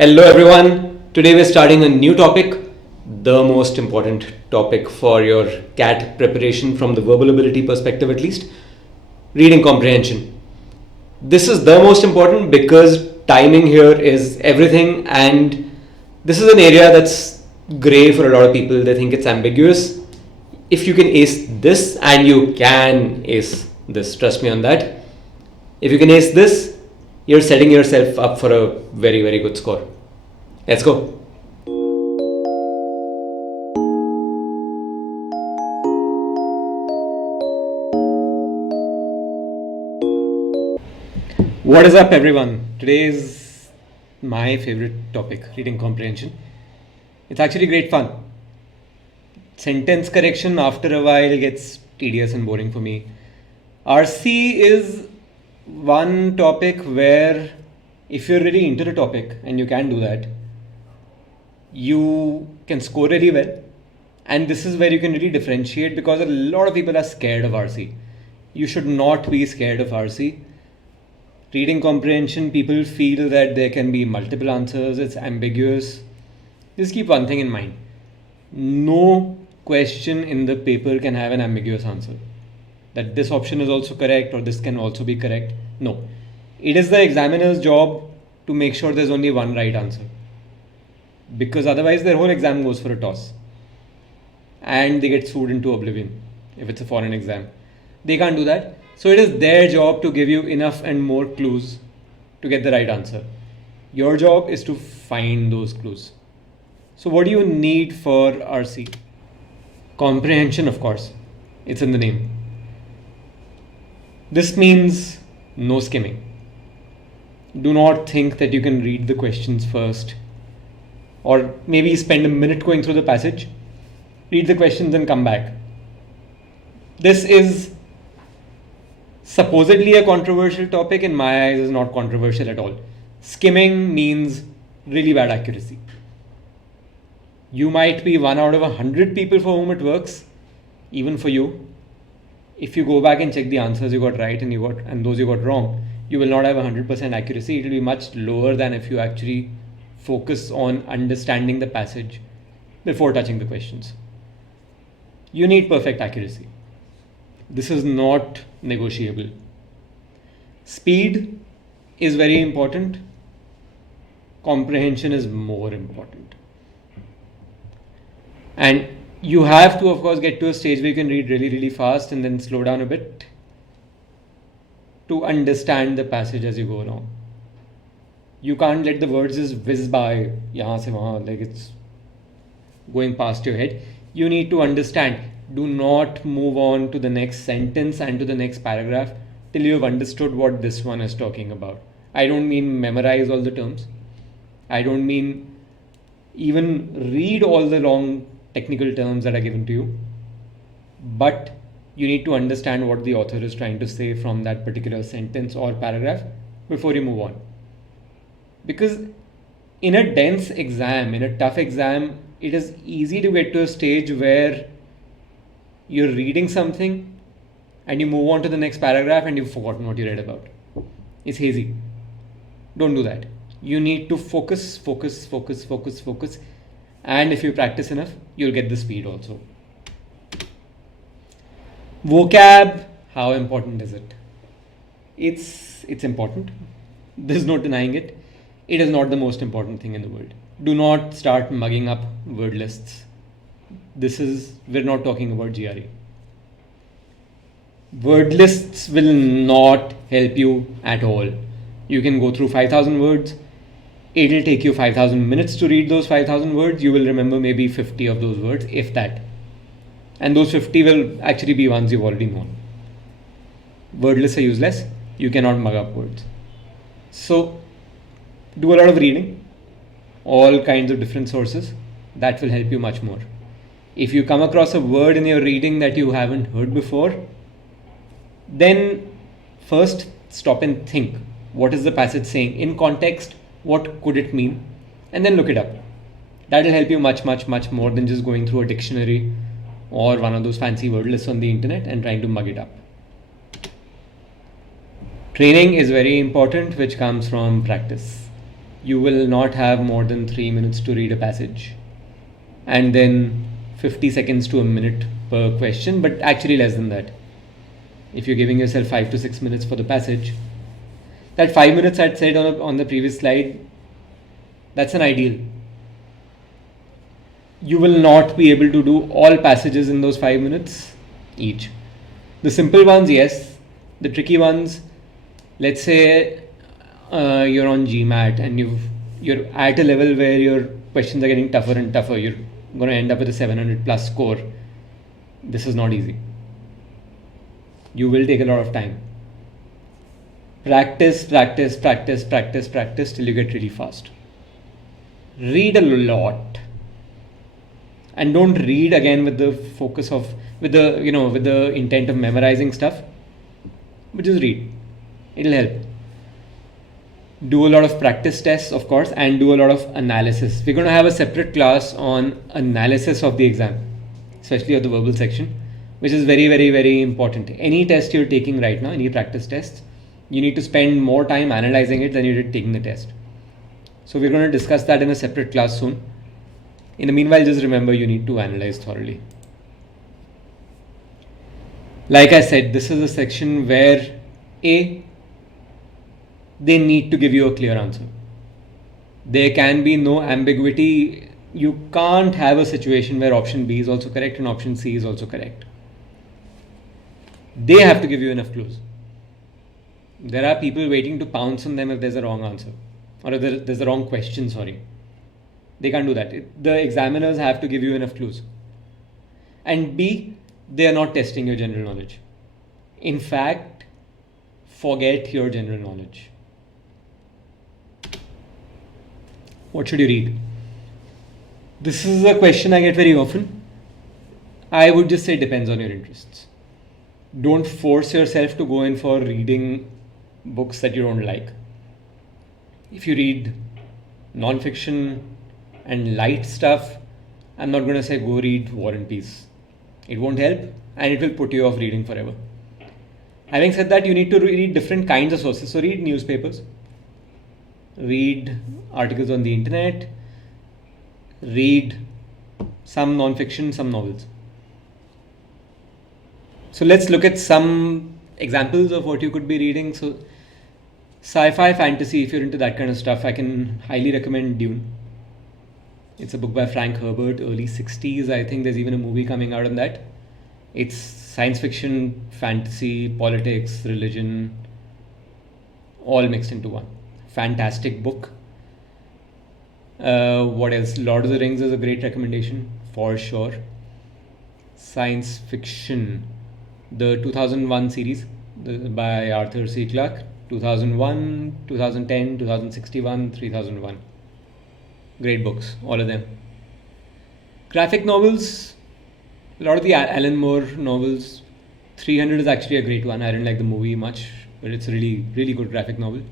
Hello everyone. Today we're starting a new topic, the most important topic for your CAT preparation from the verbal ability perspective at least, reading comprehension. This is the most important because timing here is everything, and this is an area that's grey for a lot of people. They think it's ambiguous. If you can ace this, and you can ace this, trust me on that. If you can ace this, you're setting yourself up for a very, very good score. Let's go. What is up, everyone? Today is my favorite topic, reading comprehension. It's actually great fun. Sentence correction after a while gets tedious and boring for me. RC is one topic where if you're really into the topic, and you can do that, you can score really well. And this is where you can really differentiate, because a lot of people are scared of RC. You should not be scared of RC. Reading comprehension, people feel that there can be multiple answers, it's ambiguous. Just keep one thing in mind. No question in the paper can have an ambiguous answer. That this option is also correct or this can also be correct. No. It is the examiner's job to make sure there's only one right answer. Because otherwise their whole exam goes for a toss. And they get sued into oblivion if it's a foreign exam. They can't do that. So it is their job to give you enough and more clues to get the right answer. Your job is to find those clues. So what do you need for RC? Comprehension, of course. It's in the name. This means no skimming. Do not think that you can read the questions first, or maybe spend a minute going through the passage, read the questions and come back. This is supposedly a controversial topic. In my eyes, is not controversial at all. Skimming means really bad accuracy. You might be 1 out of 100 people for whom it works, even for you. If you go back and check the answers you got right and those you got wrong, you will not have 100% accuracy. It will be much lower than if you actually focus on understanding the passage before touching the questions. You need perfect accuracy. This is not negotiable. Speed is very important. Comprehension is more important. And you have to, of course, get to a stage where you can read really, really fast and then slow down a bit to understand the passage as you go along. You can't let the words just whiz by, yahan se wahan, like it's going past your head. You need to understand. Do not move on to the next sentence and to the next paragraph till you have understood what this one is talking about. I don't mean memorize all the terms. I don't mean even read all the long technical terms that are given to you. But you need to understand what the author is trying to say from that particular sentence or paragraph before you move on. Because in a dense exam, in a tough exam, it is easy to get to a stage where you're reading something and you move on to the next paragraph and you've forgotten what you read about. It's hazy. Don't do that. You need to focus. And if you practice enough, you'll get the speed also. Vocab, how important is it? It's important. There's no denying it. It is not the most important thing in the world. Do not start mugging up word lists. We're not talking about GRE. Word lists will not help you at all. You can go through 5,000 words. It'll take you 5,000 minutes to read those 5,000 words. You will remember maybe 50 of those words, if that. And those 50 will actually be ones you've already known. Word lists are useless. You cannot mug up words. So, do a lot of reading. All kinds of different sources. That will help you much more. If you come across a word in your reading that you haven't heard before, then first stop and think. What is the passage saying? In context, what could it mean? And then look it up. That will help you much more than just going through a dictionary or one of those fancy word lists on the internet and trying to mug it up. Training is very important, which comes from practice. you will not have more than 3 minutes to read a passage, and then 50 seconds to a minute per question, but actually less than that. If you're giving yourself 5 to 6 minutes for the passage, that 5 minutes I'd said on the previous slide, that's an ideal. You will not be able to do all passages in those 5 minutes each. The simple ones, yes. The tricky ones, let's say you're on GMAT and you're at a level where your questions are getting tougher and tougher. You're going to end up with a 700 plus score. This is not easy. You will take a lot of time. Practice till you get really fast. Read a lot. And don't read again with the focus of, with the intent of memorizing stuff, but just read. It'll help. Do a lot of practice tests, of course, and do a lot of analysis. We're going to have a separate class on analysis of the exam, especially of the verbal section, which is very, very, very important. Any test you're taking right now, any practice tests, you need to spend more time analyzing it than you did taking the test. So we're going to discuss that in a separate class soon. In the meanwhile, just remember you need to analyze thoroughly. Like I said, this is a section where they need to give you a clear answer. There can be no ambiguity. You can't have a situation where option B is also correct and option C is also correct. They have to give you enough clues. There are people waiting to pounce on them if there's a wrong answer, or if there's a wrong question, sorry. They can't do that. The examiners have to give you enough clues. And B, they are not testing your general knowledge. In fact, forget your general knowledge. What should you read? This is a question I get very often. I would just say it depends on your interests. Don't force yourself to go in for reading books that you don't like. If you read non-fiction and light stuff, I'm not going to say go read War and Peace. It won't help and it will put you off reading forever. Having said that, you need to read different kinds of sources. So read newspapers, read articles on the internet, read some non-fiction, some novels. So let's look at some examples of what you could be reading. So sci-fi, fantasy, if you're into that kind of stuff, I can highly recommend Dune. It's a book by Frank Herbert, early 60s. I think there's even a movie coming out on that. It's science fiction, fantasy, politics, religion, all mixed into one. Fantastic book. What else? Lord of the Rings is a great recommendation for sure. Science fiction, the 2001 series by Arthur C. Clarke, 2001, 2010, 2061, 3001. Great books, all of them. Graphic novels, a lot of the Alan Moore novels. 300 is actually a great one. I didn't like the movie much, but it's a really, really good graphic novel.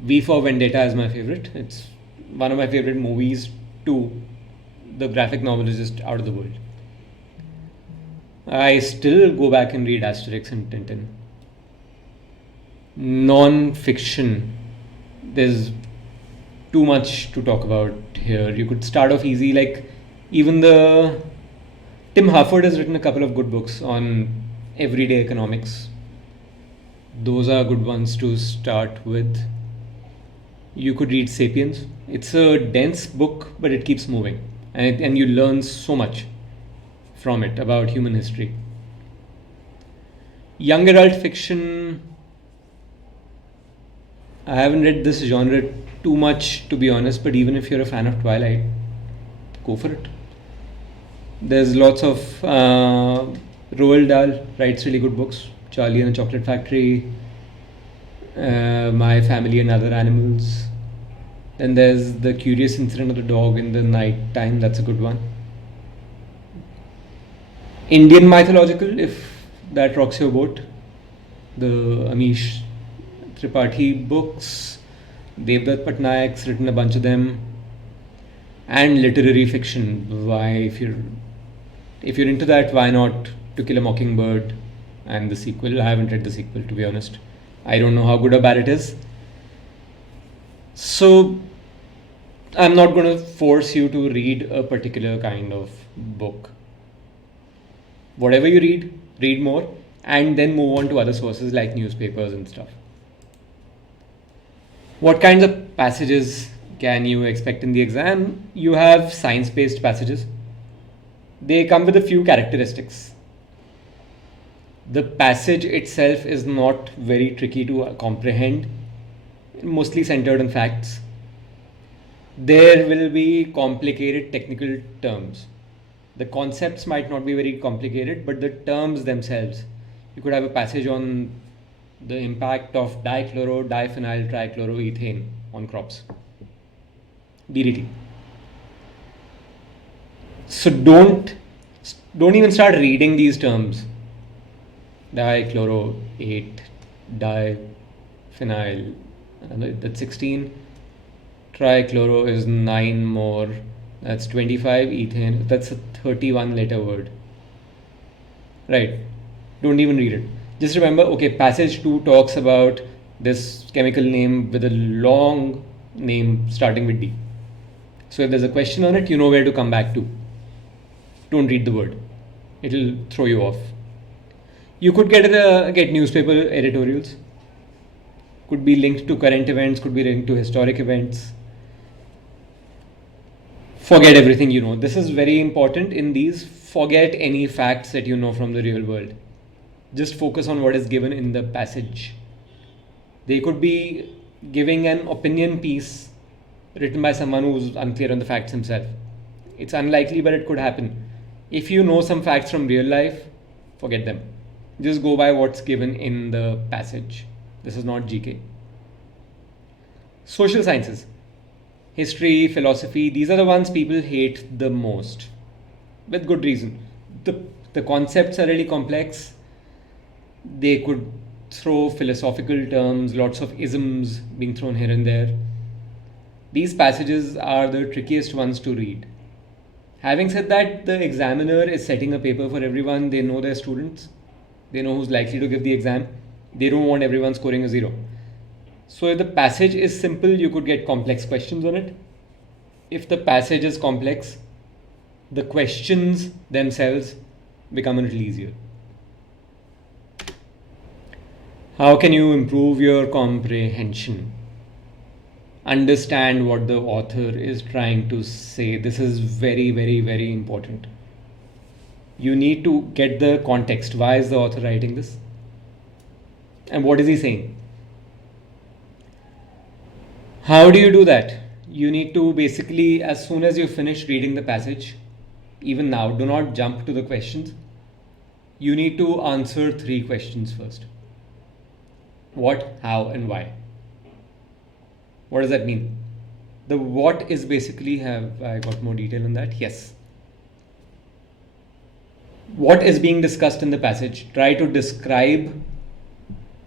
V for Vendetta is my favorite. It's one of my favorite movies too. The graphic novel is just out of the world. I still go back and read Asterix and Tintin. Non-fiction, there's too much to talk about here. You could start off easy, like even Tim Harford has written a couple of good books on everyday economics. Those are good ones to start with. You could read Sapiens. It's a dense book, but it keeps moving, and you learn so much from it about human history. Young adult fiction, I haven't read this genre too much, to be honest, but even if you're a fan of Twilight, go for it. There's lots of Roald Dahl writes really good books. Charlie and the Chocolate Factory, My Family and Other Animals. Then there's The Curious Incident of the Dog in the Night Time. That's a good one. Indian mythological, if that rocks your boat. The Amish Tripathi books. Devdutt Patnaik's written a bunch of them. And literary fiction. Why, if you're into that, why not To Kill a Mockingbird and the sequel? I haven't read the sequel, to be honest. I don't know how good or bad it is. So I'm not going to force you to read a particular kind of book. Whatever you read, read more, and then move on to other sources like newspapers and stuff. What kinds of passages can you expect in the exam? You have science-based passages. They come with a few characteristics. The passage itself is not very tricky to comprehend, mostly centered on facts. There will be complicated technical terms. The concepts might not be very complicated, but the terms themselves. You could have a passage on the impact of dichloro, diphenyl trichloroethane on crops. DDT. So don't even start reading these terms. Dichloro 8, diphenyl, that's 16. Trichloro is 9 more, that's 25. Ethane, that's a 31 letter word. Right, don't even read it. Just remember, okay, passage 2 talks about this chemical name with a long name starting with D. So if there's a question on it, you know where to come back to. Don't read the word. It'll throw you off. You could get newspaper editorials. Could be linked to current events, could be linked to historic events. Forget everything you know. This is very important in these. Forget any facts that you know from the real world. Just focus on what is given in the passage. They could be giving an opinion piece written by someone who's unclear on the facts himself. It's unlikely, but it could happen. If you know some facts from real life, forget them. Just go by what's given in the passage. This is not GK. Social sciences. History, philosophy, these are the ones people hate the most. With good reason. The concepts are really complex. They could throw philosophical terms, lots of isms being thrown here and there. These passages are the trickiest ones to read. Having said that, the examiner is setting a paper for everyone. They know their students. They know who's likely to give the exam. They don't want everyone scoring a 0. So if the passage is simple, you could get complex questions on it. If the passage is complex, the questions themselves become a little easier. How can you improve your comprehension? Understand what the author is trying to say. This is very, very, very important. You need to get the context. Why is the author writing this? And what is he saying? How do you do that? You need to basically, as soon as you finish reading the passage, even now, do not jump to the questions. You need to answer 3 questions first. What, how, and why? What does that mean? The what is basically, have I got more detail on that? Yes. What is being discussed in the passage? Try to describe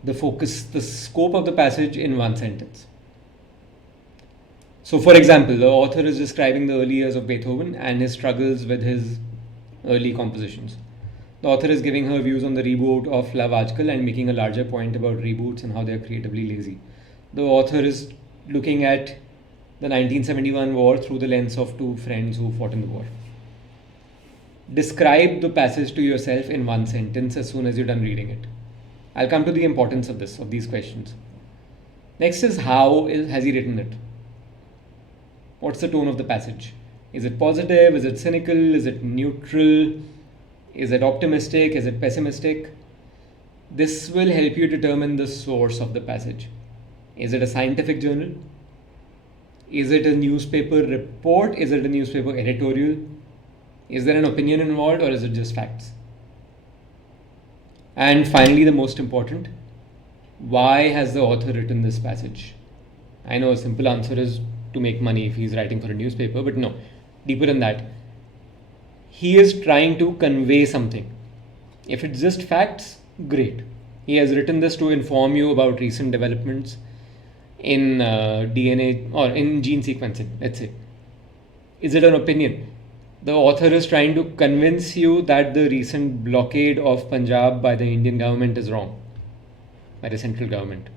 the focus, the scope of the passage in 1 sentence. So for example, the author is describing the early years of Beethoven and his struggles with his early compositions. The author is giving her views on the reboot of Love Aajkal and making a larger point about reboots and how they are creatively lazy. The author is looking at the 1971 war through the lens of 2 friends who fought in the war. Describe the passage to yourself in 1 sentence as soon as you're done reading it. I'll come to the importance of these questions. Next is how has he written it? What's the tone of the passage? Is it positive? Is it cynical? Is it neutral? Is it optimistic? Is it pessimistic? This will help you determine the source of the passage. Is it a scientific journal? Is it a newspaper report? Is it a newspaper editorial? Is there an opinion involved, or is it just facts? And finally, the most important, why has the author written this passage? I know a simple answer is to make money if he's writing for a newspaper, but no, deeper than that. He is trying to convey something. If it's just facts, great. He has written this to inform you about recent developments in DNA or in gene sequencing, let's say. Is it an opinion? The author is trying to convince you that the recent blockade of Punjab by the Indian government is wrong, by the central government,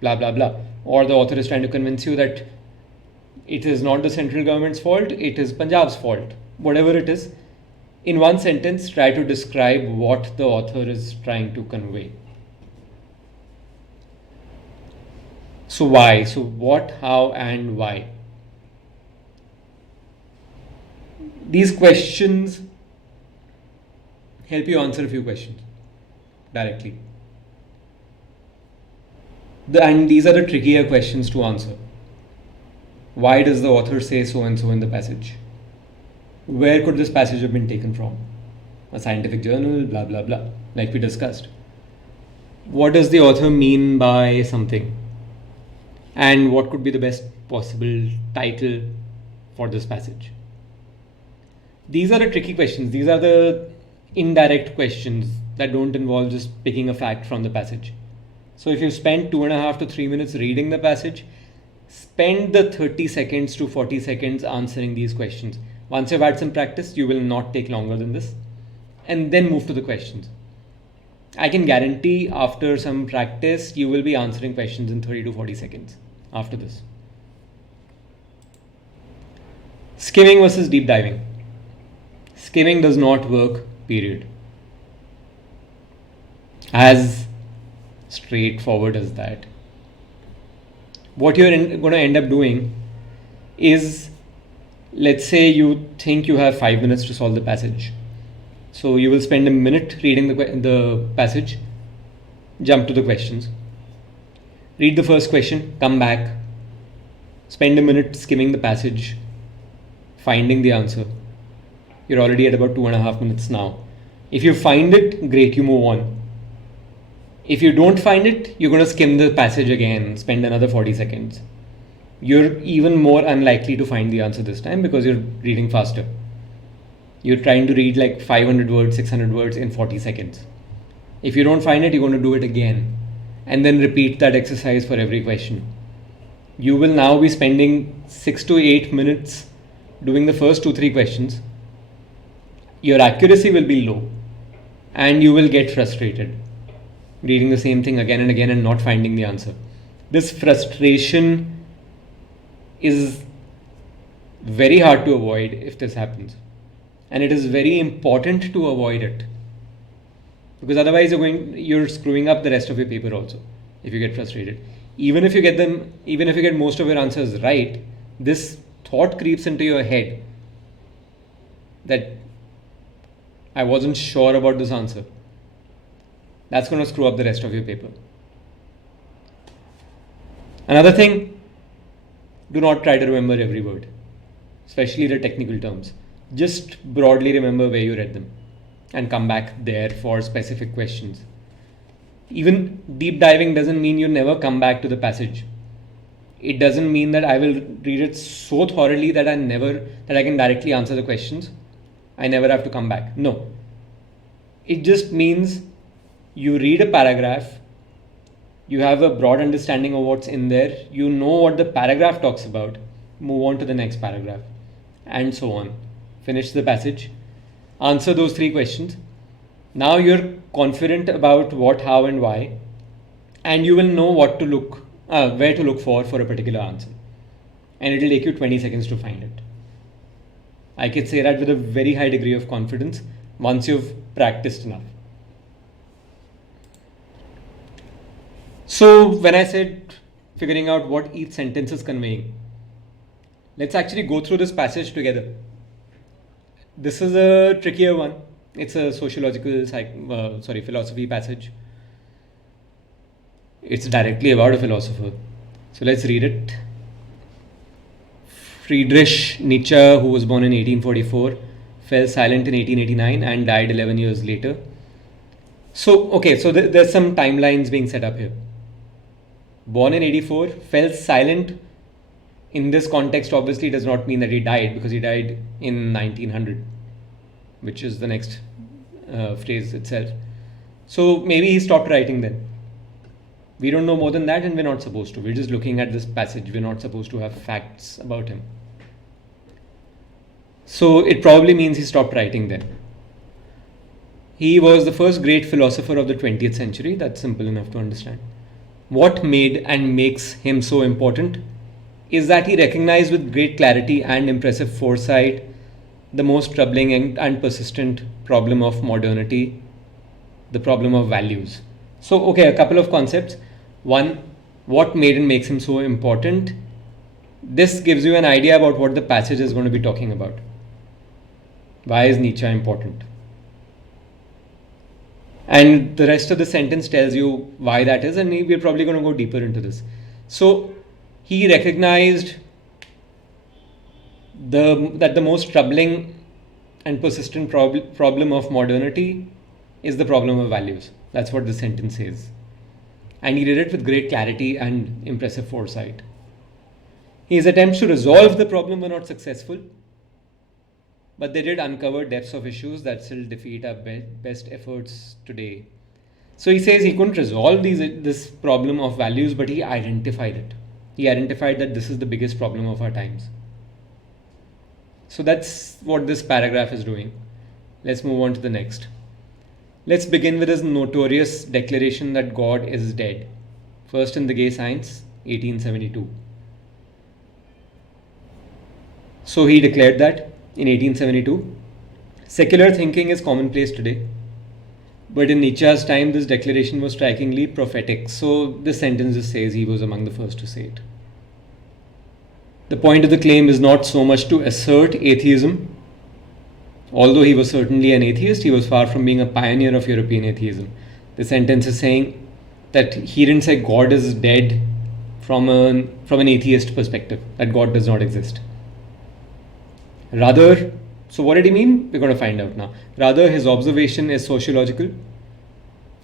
blah, blah, blah. Or the author is trying to convince you that it is not the central government's fault, it is Punjab's fault. Whatever it is, in one sentence, try to describe what the author is trying to convey. So why? So what, how, and why? These questions help you answer a few questions directly. And these are the trickier questions to answer. Why does the author say so and so in the passage? Where could this passage have been taken from? A scientific journal, blah, blah, blah, like we discussed. What does the author mean by something? And what could be the best possible title for this passage? These are the tricky questions. These are the indirect questions that don't involve just picking a fact from the passage. So if you spend 2.5 to 3 minutes reading the passage, spend the 30 seconds to 40 seconds answering these questions. Once you've had some practice, you will not take longer than this. And then move to the questions. I can guarantee after some practice, you will be answering questions in 30 to 40 seconds after this. Skimming versus deep diving. Skimming does not work, period. As straightforward as that. What you're going to end up doing is, let's say you think you have 5 minutes to solve the passage. So you will spend a minute reading the passage, jump to the questions, read the first question, come back, spend a minute skimming the passage, finding the answer. You're already at about 2.5 minutes now. If you find it, great, you move on. If you don't find it, you're going to skim the passage again, spend another 40 seconds. You're even more unlikely to find the answer this time because you're reading faster. You're trying to read like 500 words, 600 words in 40 seconds. If you don't find it, you're going to do it again and then repeat that exercise for every question. You will now be spending 6 to 8 minutes doing the first 2-3 questions. Your accuracy will be low and you will get frustrated reading the same thing again and again and not finding the answer. This frustration is very hard to avoid if this happens. And it is very important to avoid it. Because otherwise you're screwing up the rest of your paper also if you get frustrated. Even if you get most of your answers right, this thought creeps into your head that I wasn't sure about this answer. That's going to screw up the rest of your paper. Another thing, do not try to remember every word, especially the technical terms. Just broadly remember where you read them and come back there for specific questions. Even deep diving doesn't mean you never come back to the passage. It doesn't mean that I will read it so thoroughly that I can directly answer the questions. I never have to come back. No. It just means you read a paragraph, you have a broad understanding of what's in there, you know what the paragraph talks about, move on to the next paragraph, and so on. Finish the passage, answer those 3 questions. Now you're confident about what, how, and why, and you will know where to look for a particular answer. And it will take you 20 seconds to find it. I can say that with a very high degree of confidence once you've practiced enough. So when I said figuring out what each sentence is conveying, let's actually go through this passage together. This is a trickier one. It's a philosophy passage. It's directly about a philosopher. So let's read it. Friedrich Nietzsche, who was born in 1844, fell silent in 1889 and died 11 years later. So there's some timelines being set up here. Born in 84, fell silent. In this context, obviously, does not mean that he died, because he died in 1900, which is the next phrase itself. So maybe he stopped writing then. We don't know more than that, and we're not supposed to. We're just looking at this passage. We're not supposed to have facts about him. So it probably means he stopped writing then. He was the first great philosopher of the 20th century. That's simple enough to understand. What made and makes him so important? is that he recognized with great clarity and impressive foresight the most troubling and persistent problem of modernity, the problem of values. So, okay, a couple of concepts. One, what made and makes him so important. This gives you an idea about what the passage is going to be talking about. Why is Nietzsche important? And the rest of the sentence tells you why that is, and we're probably going to go deeper into this. So, he recognized that the most troubling and persistent problem of modernity is the problem of values. That's what the sentence says. And he did it with great clarity and impressive foresight. His attempts to resolve the problem were not successful, but they did uncover depths of issues that still defeat our best efforts today. So he says he couldn't resolve this problem of values, but he identified it. He identified that this is the biggest problem of our times. So that's what this paragraph is doing. Let's move on to the next. Let's begin with his notorious declaration that God is dead. First in the Gay Science, 1872. So he declared that in 1872. Secular thinking is commonplace today. But in Nietzsche's time, this declaration was strikingly prophetic. So this sentence just says he was among the first to say it. The point of the claim is not so much to assert atheism. Although he was certainly an atheist, he was far from being a pioneer of European atheism. The sentence is saying that he didn't say God is dead from an atheist perspective, that God does not exist. Rather, so what did he mean? We're going to find out now. Rather, his observation is sociological.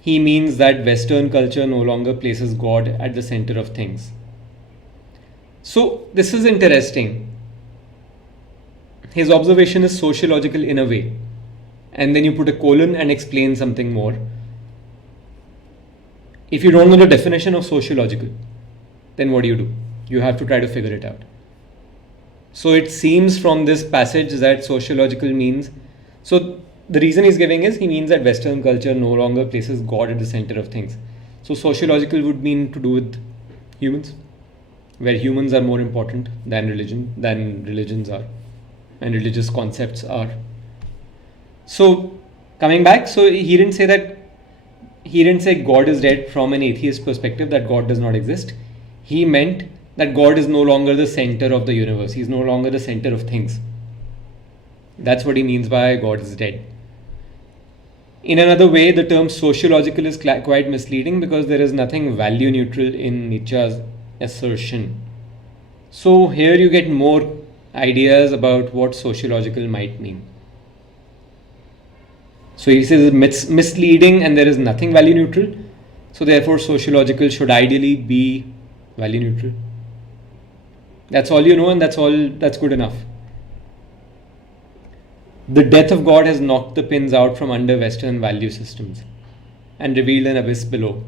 He means that Western culture no longer places God at the center of things. So this is interesting. His observation is sociological in a way. And then you put a colon and explain something more. If you don't know the definition of sociological, then what do? You have to try to figure it out. So it seems from this passage that sociological means, so the reason he's giving is he means that Western culture no longer places God at the center of things. So sociological would mean to do with humans, where humans are more important than religions are, and religious concepts are. So coming back, so he didn't say God is dead from an atheist perspective, that God does not exist. He meant that God is no longer the center of the universe. He's no longer the center of things. That's what he means by God is dead. In another way, the term sociological is quite misleading because there is nothing value neutral in Nietzsche's assertion. So here you get more ideas about what sociological might mean. So he says it's misleading and there is nothing value neutral. So therefore sociological should ideally be value neutral. That's all you know, and that's good enough. The death of God has knocked the pins out from under Western value systems and revealed an abyss below.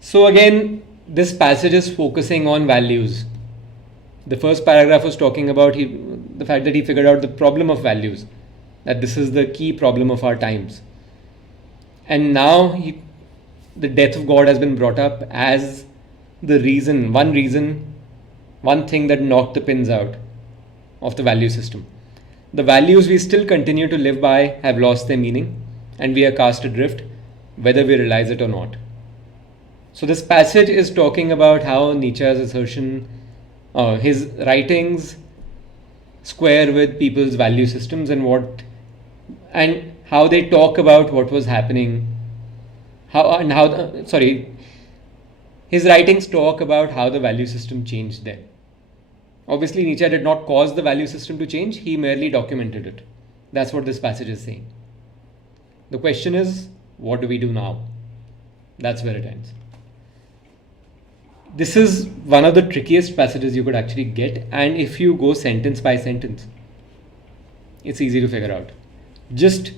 So again, this passage is focusing on values. The first paragraph was talking about the fact that he figured out the problem of values, that this is the key problem of our times. And now the death of God has been brought up as the reason, one thing that knocked the pins out of the value system. The values we still continue to live by have lost their meaning, and we are cast adrift, whether we realize it or not. So this passage is talking about how Nietzsche's assertion, his writings square with people's value systems and how they talk about what was happening. His writings talk about how the value system changed then. Obviously, Nietzsche did not cause the value system to change, he merely documented it. That's what this passage is saying. The question is, what do we do now? That's where it ends. This is one of the trickiest passages you could actually get, and if you go sentence by sentence, it's easy to figure out. Just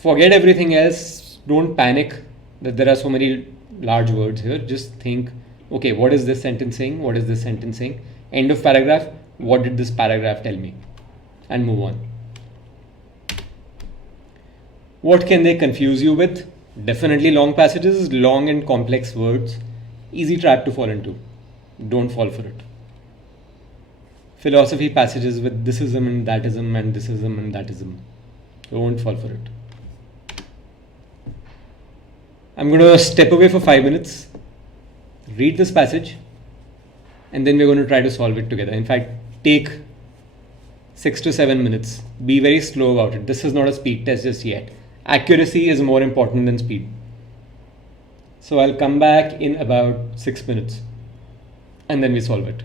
forget everything else, don't panic that there are so many large words here. Just think, okay, what is this sentence saying? What is this sentence saying? End of paragraph, what did this paragraph tell me? And move on. What can they confuse you with? Definitely long passages, long and complex words, easy trap to fall into. Don't fall for it. Philosophy passages with thisism and thatism and thisism and thatism. Don't fall for it. I'm going to step away for 5 minutes, read this passage, and then we're going to try to solve it together. In fact, take 6 to 7 minutes. Be very slow about it. This is not a speed test just yet. Accuracy is more important than speed. So I'll come back in about 6 minutes and then we solve it.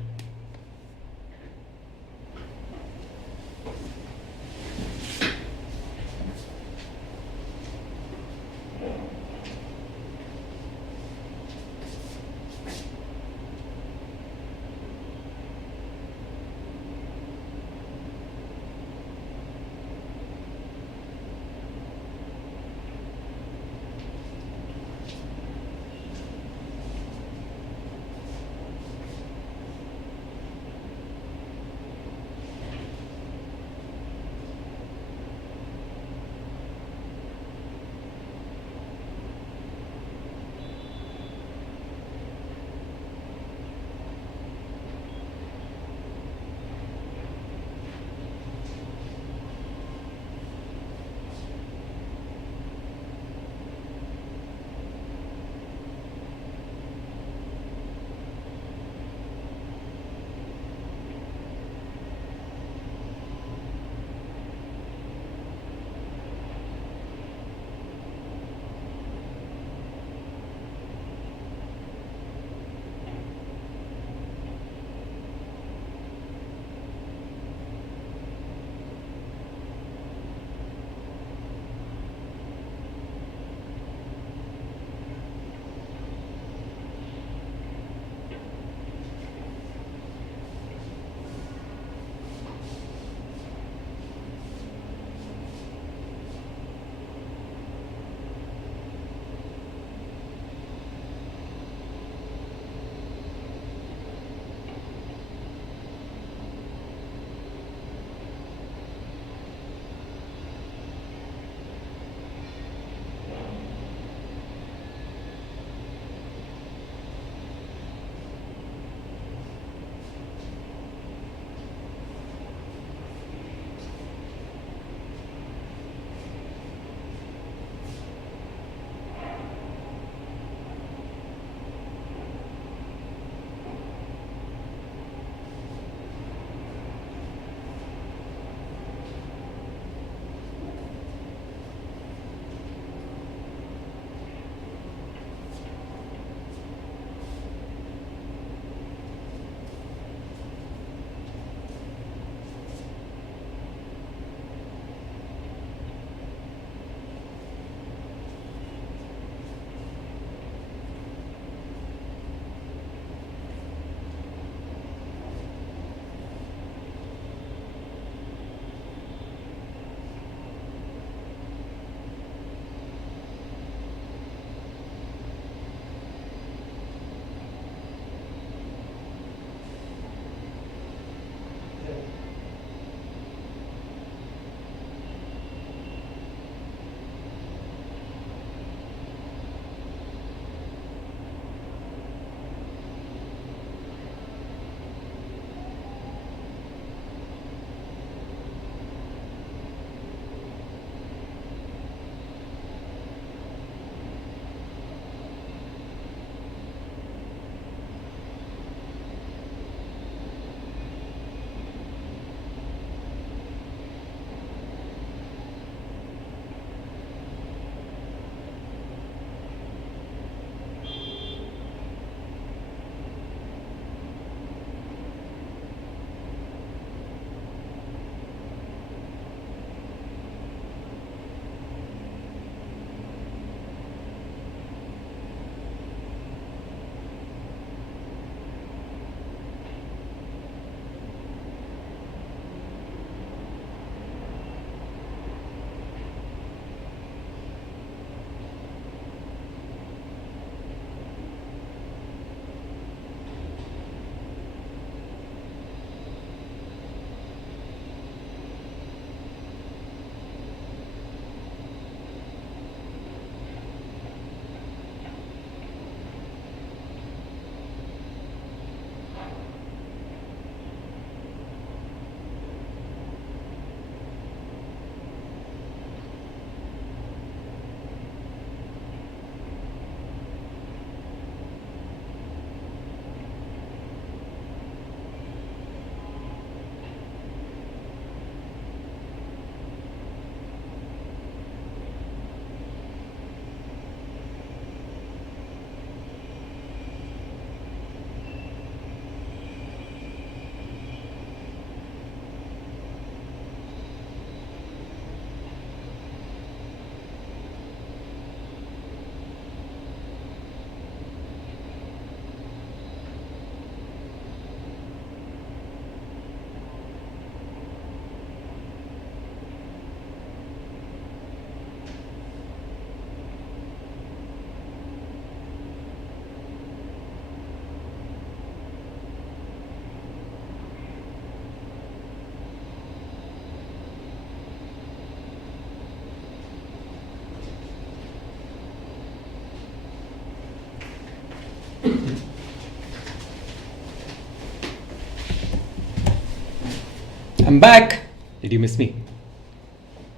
I'm back. Did you miss me?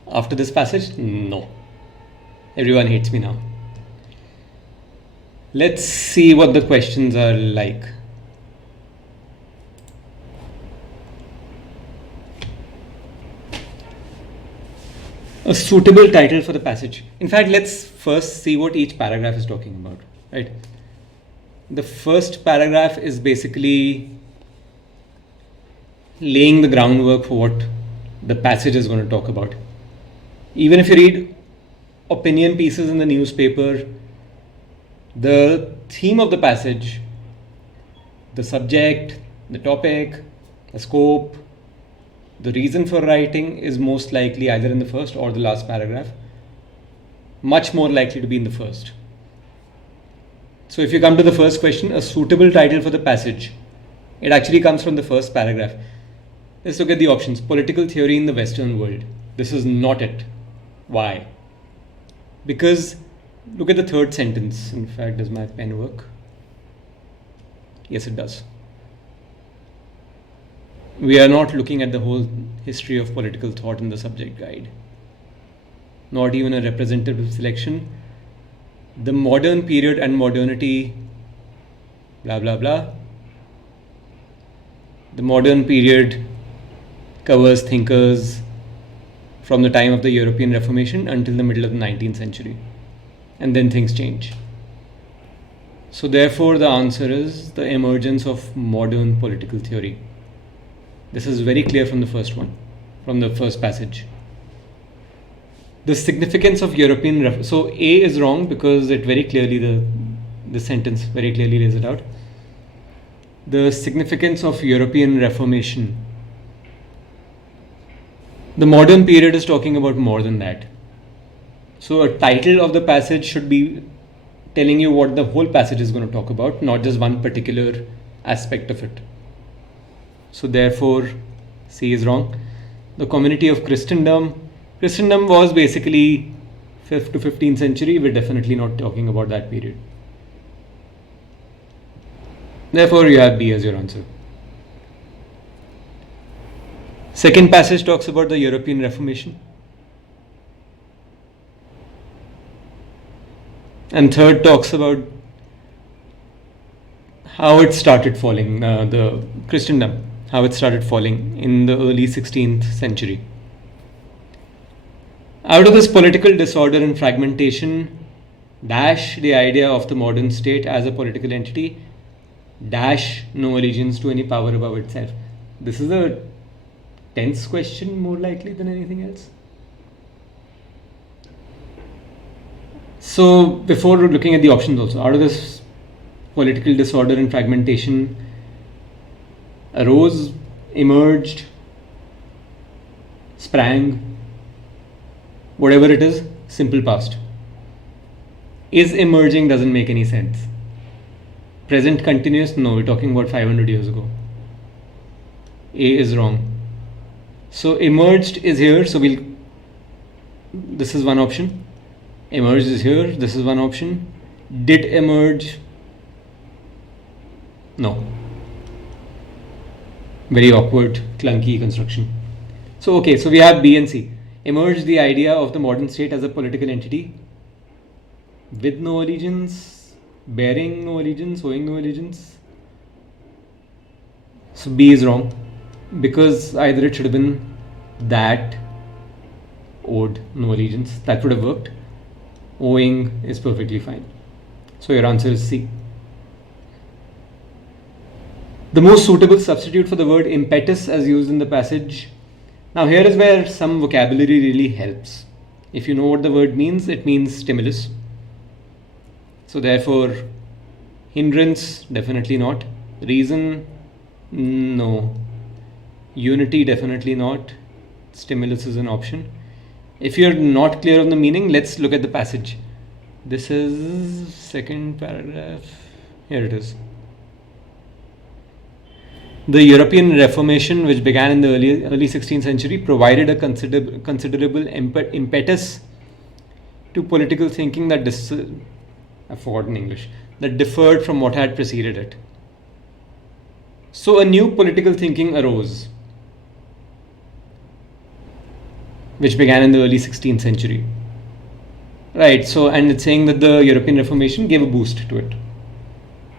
After this passage? No. Everyone hates me now. Let's see what the questions are like. A suitable title for the passage. In fact, let's first see what each paragraph is talking about, right? The first paragraph is basically laying the groundwork for what the passage is going to talk about. Even if you read opinion pieces in the newspaper, the theme of the passage, the subject, the topic, the scope, the reason for writing is most likely either in the first or the last paragraph. Much more likely to be in the first. So if you come to the first question, a suitable title for the passage, it actually comes from the first paragraph. Let's look at the options. Political theory in the Western world. This is not it. Why? Because look at the third sentence. In fact, does my pen work? Yes, it does. We are not looking at the whole history of political thought in the subject guide. Not even a representative selection. The modern period and modernity, blah, blah, blah. The modern period covers thinkers from the time of the European Reformation until the middle of the 19th century. And then things change. So therefore the answer is the emergence of modern political theory. This is very clear from the first one, from the first passage. The significance of European so A is wrong because it very clearly, the sentence very clearly lays it out. The significance of European Reformation. The modern period is talking about more than that. So a title of the passage should be telling you what the whole passage is going to talk about, not just one particular aspect of it. So therefore, C is wrong. The community of Christendom. Christendom was basically 5th to 15th century. We're definitely not talking about that period. Therefore, you have B as your answer. Second passage talks about the European Reformation. And third talks about how it started falling, the Christendom, how it started falling in the early 16th century. Out of this political disorder and fragmentation, dash the idea of the modern state as a political entity, dash no allegiance to any power above itself. This is a tense question more likely than anything else. So before looking at the options also, out of this political disorder and fragmentation arose, emerged, sprang, whatever it is, simple past. Is emerging doesn't make any sense. Present continuous, no, we're talking about 500 years ago. A is wrong. So emerged is here, so this is one option. Emerged is here, this is one option. Did emerge? No. Very awkward, clunky construction. So okay, so we have B and C. Emerged the idea of the modern state as a political entity with no allegiance, bearing no allegiance, owing no allegiance. So B is wrong because either it should have been that, owed no allegiance, that would have worked. Owing is perfectly fine. So your answer is C. The most suitable substitute for the word impetus as used in the passage. Now here is where some vocabulary really helps. If you know what the word means, it means stimulus. So therefore, hindrance, definitely not. Reason, no. Unity, definitely not. Stimulus is an option. If you're not clear on the meaning, let's look at the passage. This is second paragraph. Here it is. The European Reformation, which began in the early 16th century, provided a considerable impetus to political thinking that differed from what had preceded it. So a new political thinking arose. which began in the early 16th century. Right, so, and it's saying that the European Reformation gave a boost to it.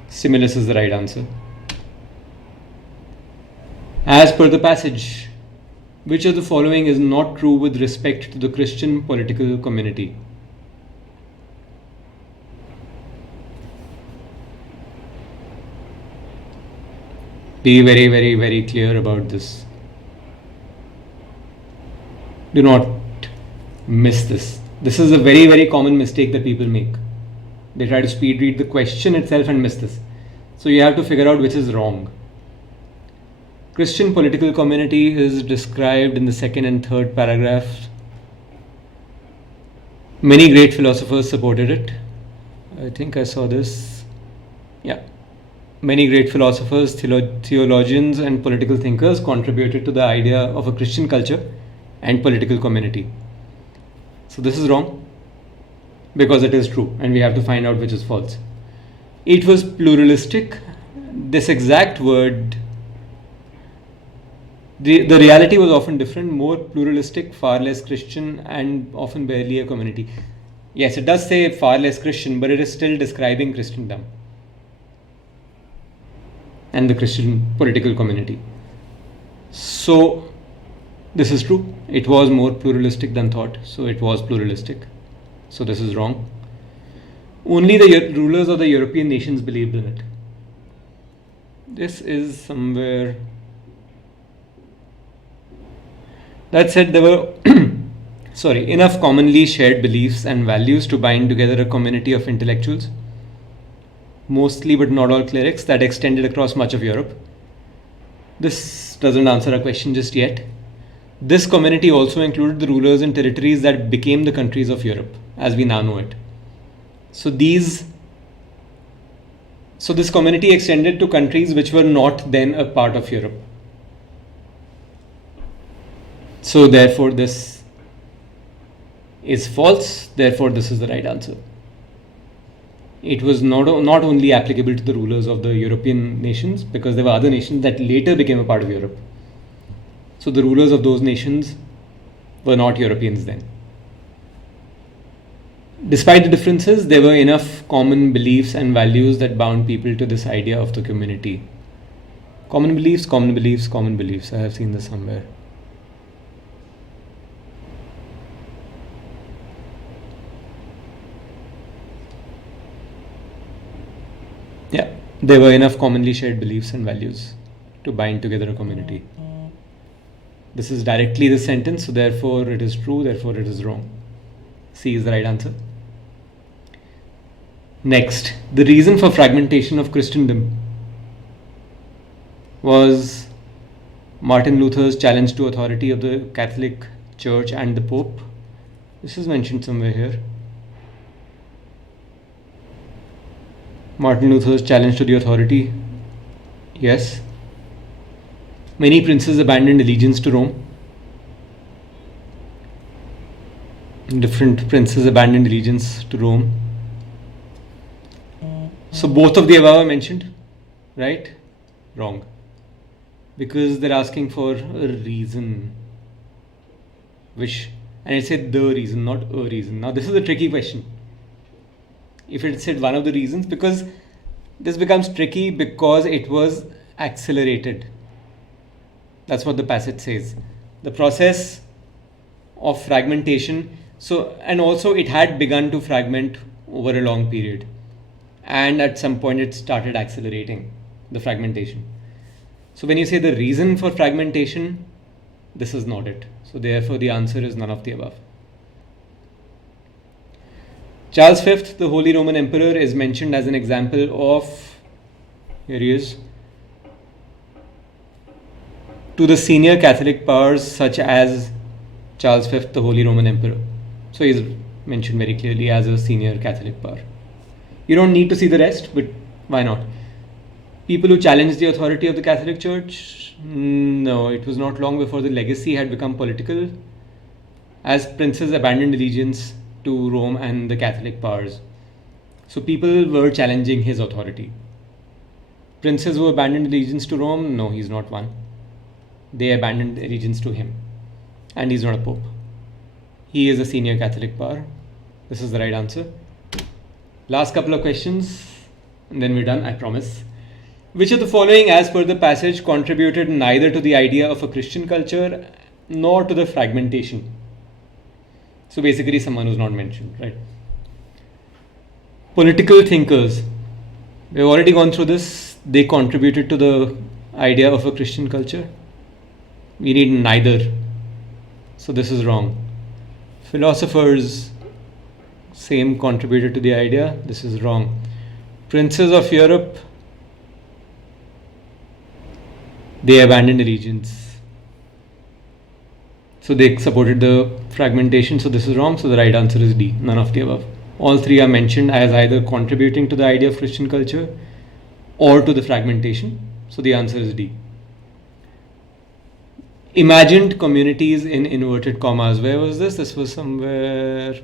Stimulus is the right answer. As per the passage, which of the following is not true with respect to the Christian political community? Be very, very, very clear about this. Do not miss this. This is a very, very common mistake that people make. They try to speed read the question itself and miss this. So you have to figure out which is wrong. Christian political community is described in the second and third paragraph. Many great philosophers supported it. I think I saw this. Yeah. Many great philosophers, theologians, and political thinkers contributed to the idea of a Christian culture and political community. So this is wrong because it is true, and we have to find out which is false. It was pluralistic. This exact word, the reality was often different, more pluralistic, far less Christian, and often barely a community. Yes, it does say far less Christian, but it is still describing Christendom and the Christian political community. So this is true. It was more pluralistic than thought, so it was pluralistic. So this is wrong. Only the rulers of the European nations believed in it. This is somewhere. That said, there were enough commonly shared beliefs and values to bind together a community of intellectuals, mostly but not all clerics, that extended across much of Europe. This doesn't answer our question just yet. This community also included the rulers in territories that became the countries of Europe, as we now know it. So this community extended to countries which were not then a part of Europe. So therefore this is false, therefore this is the right answer. It was not only applicable to the rulers of the European nations, because there were other nations that later became a part of Europe. So the rulers of those nations were not Europeans then. Despite the differences, there were enough common beliefs and values that bound people to this idea of the community. Common beliefs, common beliefs, common beliefs. I have seen this somewhere. Yeah, there were enough commonly shared beliefs and values to bind together a community. This is directly the sentence, so therefore it is true, therefore it is wrong. C is the right answer. Next, the reason for fragmentation of Christendom was Martin Luther's challenge to authority of the Catholic Church and the Pope. This is mentioned somewhere here. Martin Luther's challenge to the authority. Yes. Many princes abandoned allegiance to Rome. Different princes abandoned allegiance to Rome. So both of the above are mentioned, right? Wrong. Because they're asking for a reason. And it said the reason, not a reason. Now this is a tricky question. If it said one of the reasons, because this becomes tricky because it was accelerated. That's what the passage says. The process of fragmentation. And also it had begun to fragment over a long period. And at some point it started accelerating the fragmentation. So when you say the reason for fragmentation, this is not it. So therefore the answer is none of the above. Charles V, the Holy Roman Emperor, is mentioned as an example of, here he is, to the senior Catholic powers such as Charles V, the Holy Roman Emperor. So he is mentioned very clearly as a senior Catholic power. You don't need to see the rest, but why not? People who challenged the authority of the Catholic Church? No, it was not long before the legacy had become political, as princes abandoned allegiance to Rome and the Catholic powers. So people were challenging his authority. Princes who abandoned allegiance to Rome? No, he's not one. They abandoned allegiance to him. And he's not a pope. He is a senior Catholic power. This is the right answer. Last couple of questions and then we're done, I promise. Which of the following, as per the passage, contributed neither to the idea of a Christian culture nor to the fragmentation? So basically someone who's not mentioned, right? Political thinkers. We've already gone through this. They contributed to the idea of a Christian culture. We need neither. So this is wrong. Philosophers, same, contributed to the idea. This is wrong. Princes of Europe, they abandoned allegiance. So they supported the fragmentation. So this is wrong. So the right answer is D, none of the above. All three are mentioned as either contributing to the idea of Christian culture or to the fragmentation. So the answer is D. Imagined communities in inverted commas. Where was this? This was somewhere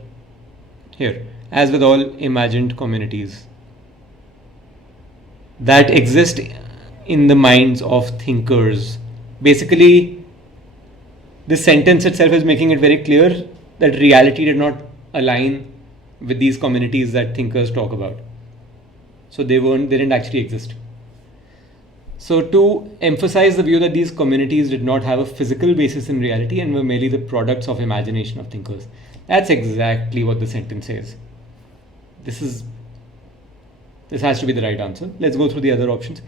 here. As with all imagined communities that exist in the minds of thinkers. Basically, this sentence itself is making it very clear that reality did not align with these communities that thinkers talk about. So they didn't actually exist. So to emphasize the view that these communities did not have a physical basis in reality and were merely the products of imagination of thinkers. That's exactly what the sentence says. This has to be the right answer. Let's go through the other options.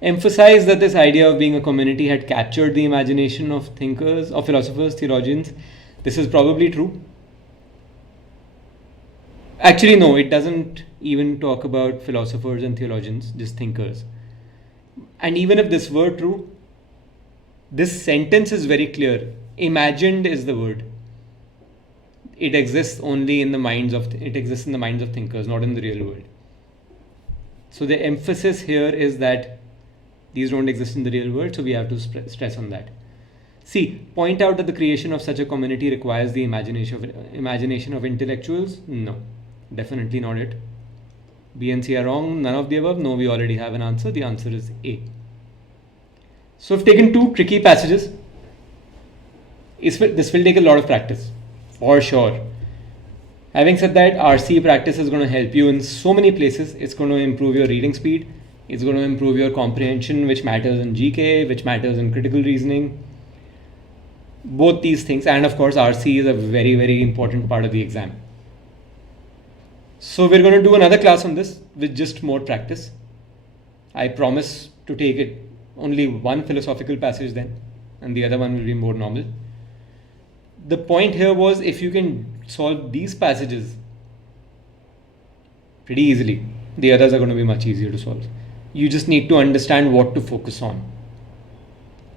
Emphasize that this idea of being a community had captured the imagination of thinkers, of philosophers, theologians. This is probably true. Actually, no, it doesn't even talk about philosophers and theologians, just thinkers. And even if this were true, this sentence is very clear. Imagined is the word. It exists only in the minds of thinkers, not in the real world. So the emphasis here is that these don't exist in the real world, so we have to stress on that. C. Point out that the creation of such a community requires the imagination of intellectuals. No, definitely not it. B and C are wrong. None of the above. No, we already have an answer. The answer is A. So I've taken two tricky passages. This will take a lot of practice, for sure. Having said that, RC practice is going to help you in so many places. It's going to improve your reading speed. It's going to improve your comprehension, which matters in GK, which matters in critical reasoning. Both these things. And of course, RC is a very, very important part of the exam. So we're going to do another class on this with just more practice. I promise to take it only one philosophical passage then, and the other one will be more normal. The point here was, if you can solve these passages pretty easily, the others are going to be much easier to solve. You just need to understand what to focus on.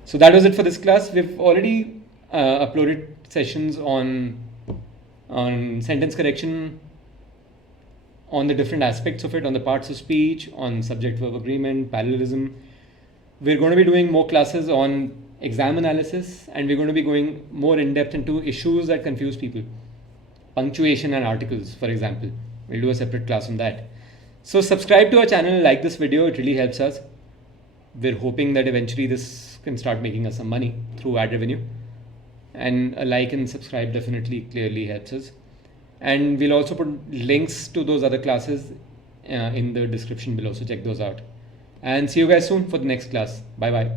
So that was it for this class. We've already uploaded sessions on sentence correction, on the different aspects of it, on the parts of speech, on subject-verb agreement, parallelism. We're going to be doing more classes on exam analysis, and we're going to be going more in depth into issues that confuse people. Punctuation and articles, for example. We'll do a separate class on that. So subscribe to our channel, like this video, it really helps us. We're hoping that eventually this can start making us some money through ad revenue. And a like and subscribe definitely clearly helps us. And we'll also put links to those other classes in the description below, so check those out. And see you guys soon for the next class. Bye bye.